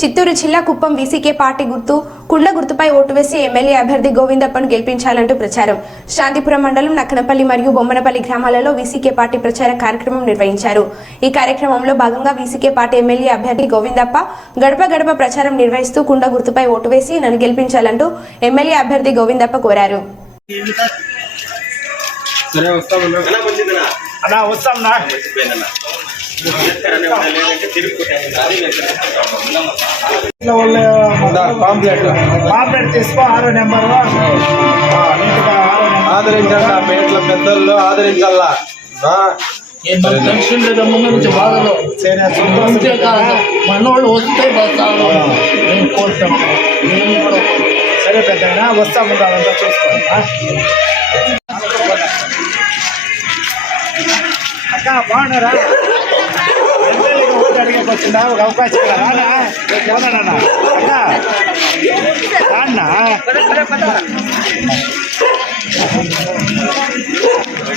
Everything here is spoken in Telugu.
చిత్తూరు జిల్లా కుప్పం వీసీకే పార్టీ గుర్తు కుండ గుర్తుపై ఓటు వేసి ఎమ్మెల్యే అభ్యర్థి గోవిందప్పను గెలిపించాలంటూ ప్రచారం. శాంతిపురం మండలం నక్కనపల్లి మరియు బొమ్మనపల్లి గ్రామాలలో వీసీకే పార్టీ ప్రచార కార్యక్రమం నిర్వహించారు. ఈ కార్యక్రమంలో భాగంగా వీసీకే పార్టీ ఎమ్మెల్యే అభ్యర్థి గోవిందప్ప గడప గడప ప్రచారం నిర్వహిస్తూ కుండ గుర్తుపై ఓటు వేసి నన్ను గెలిపించాలంటూ ఎమ్మెల్యే అభ్యర్థి గోవిందప్ప కోరారు. సరే పాంప్లెట్. పాంప్లెట్ తీసుకో ఆరో నెంబర్ ఆదరించండి ఆ పేట్ల పెద్దల్లో ఆదరించాలా ఆ, టెన్షన్ లేదా ముందు నుంచి బాధలు. మనోళ్ళు వస్తే కోరుతాం కూడా సరే పెద్ద వస్తాము అదంతా చూసుకోండి? అక్క బాగున్నారా? వచ్చిందా ఒక అవకాశం ఇవ్వరా? రానా పోనాడన్నా అక్క రాన్నా